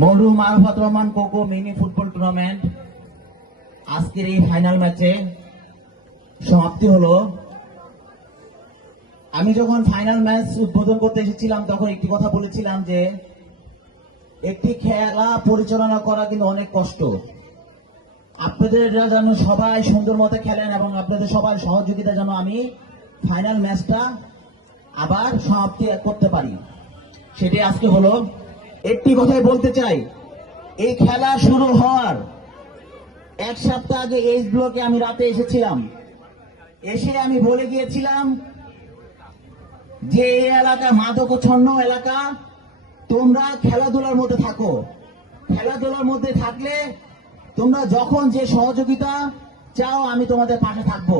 মরহুম Arafat Rahman cocoa mini football tournament আজকের এই ফাইনাল ম্যাচে সমাপ্তি হলো। আমি যখন ফাইনাল ম্যাচ উদ্বোধন করতে এসেছিলাম তখন একটি কথা বলেছিলাম যে একটি খেলা পরিচালনা করা কিন্তু অনেক কষ্ট। আপনাদের যেন সবাই সুন্দর মতো খেলেন এবং আপনাদের সবার সহযোগিতা যেন আমি ফাইনাল ম্যাচটা আবার সমাপ্তি করতে পারি, সেটি আজকে হলো। একটি কথাই বলতে চাই, এই খেলা শুরু হওয়ার এক সপ্তাহ আগে এইচ ব্লকে আমি রাতে এসেছিলাম। এসে আমি বলে গিয়েছিলাম যে এই এলাকা মাদকচ্ছন্ন এলাকা, তোমরা খেলাধুলার মধ্যে থাকো। খেলাধুলার মধ্যে থাকলে তোমরা যখন যে সহযোগিতা চাও আমি তোমাদের পাশে থাকবো।